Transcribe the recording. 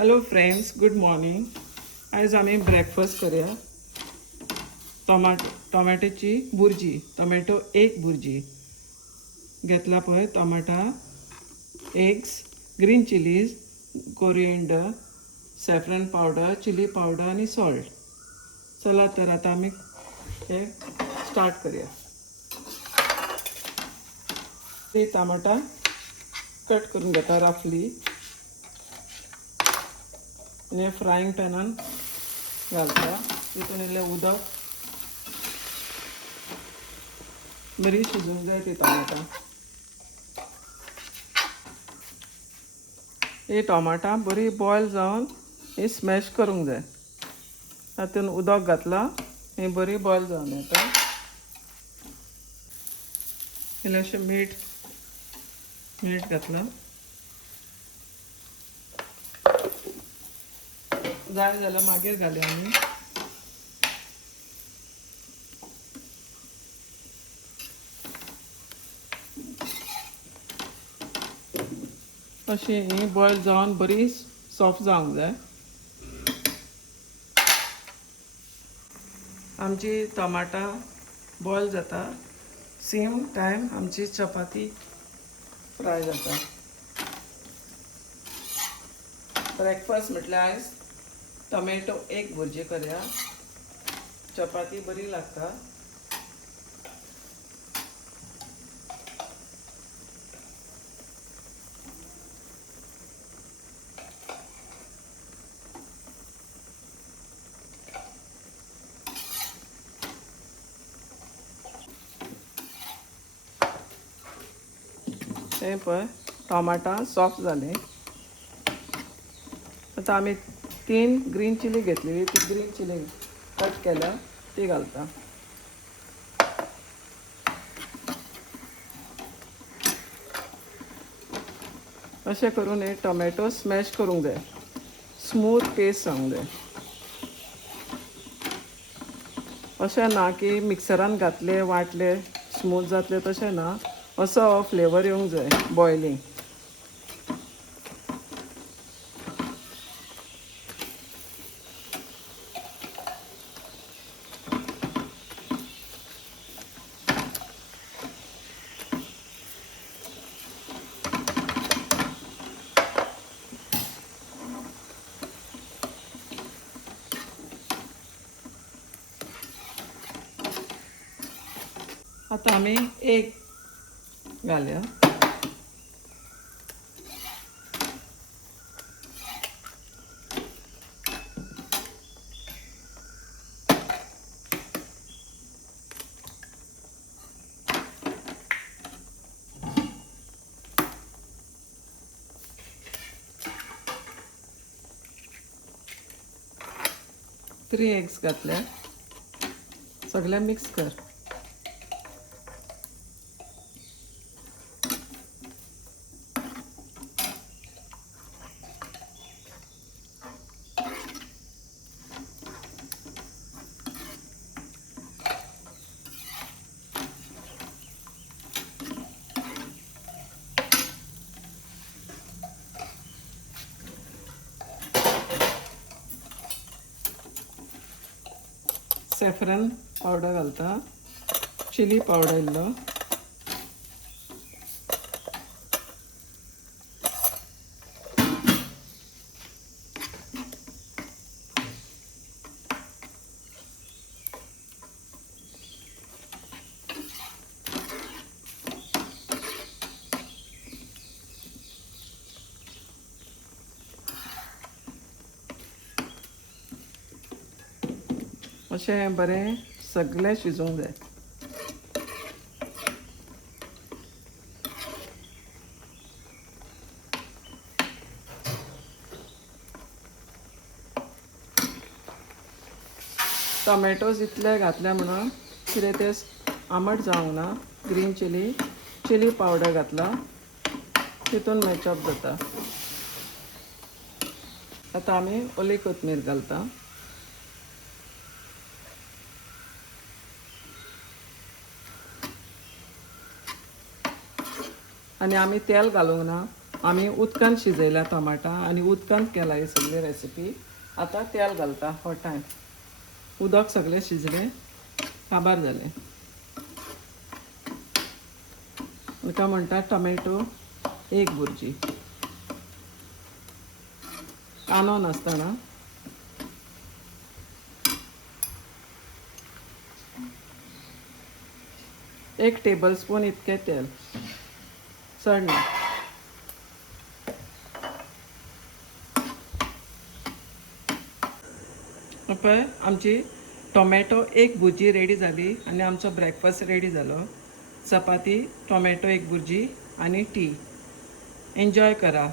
Hello friends, good morning. आज आम्ही breakfast करूया. टोमॅटोची भुर्जी. टोमॅटो एक भुर्जी घेतला पळय. Tomato, eggs, green chillies, coriander, saffron powder, chilli powder आणि सॉल्ट. चला तर आता आम्ही हे स्टार्ट करूया. ते टमाटा कट करून घेता रफली आणि फ्रायंग पॅनान घालता. तितून इल्लें उदक बरी शिजूंक जाय ती टमाटां. ही टमाटां बरी बॉयल जावन ही स्मॅश करूंक जाय. तातूंत उदक घातलां, ही बरी बॉयल जावन येता. इल्लेशें मीठ घातलां. जाय जाल्यार मागीर घालया आमी. अशी ही बॉयल जावन बरी सॉफ्ट जावंक जाय. आमची टमाटा बॉयल जाता, सेम टायम आमची चपाती फ्राय जाता. ब्रेकफास्ट म्हटल्यार आयज टोमॅटो एक भुर्जी करया. चपाती बरी लागता. हे पळय टमाटा सॉफ्ट जाली. आतां आमी 3 ग्रीन चिली घेतलेली. ती ग्रीन चिली कट केल्या ती घालता. अशें करून हे टोमॅटो स्मॅश करूंक जाय. स्मूथ पेस्ट जावंक जाय. अशें ना की मिक्सरान घातले वाटले स्मूथ जातले, तशें ना. असो फ्लेवर येवंक जाय बॉयलींग. आतां आमी एक घालया. थ्री एग्स घातल्या. सगळें मिक्स कर. सॅफ्रन पावडर घालता. चिली पावडर इल्लो. अशें बरें सगळें शिजूंक जाय. टोमॅटोज इतले घातले म्हणून कितें ते आंबट जावंक ना. ग्रीन चिली पावडर घातला, तितून मॅचअप जाता. आतां आमी ओली कोथमीर घालता. आनी आमी तेल घालूंक ना. आम्ही उदकांत शिजयला टमाटा आणि उदकांत केला ही सगळी रेसिपी. आता तेल घालता हो टायम. उदक सगळें शिजलें, काबार जालें. ताका म्हणटा टोमॅटो एक बुर्जी. कांदो नासतना एक टेबल स्पून इतकें तेल, चड ना. पळय आमची टोमॅटो एक भुर्जी रेडी जाली आनी आमचो ब्रेकफास्ट रेडी जालो. चपाती, टोमॅटो एक भुर्जी आनी टी. एन्जॉय करा.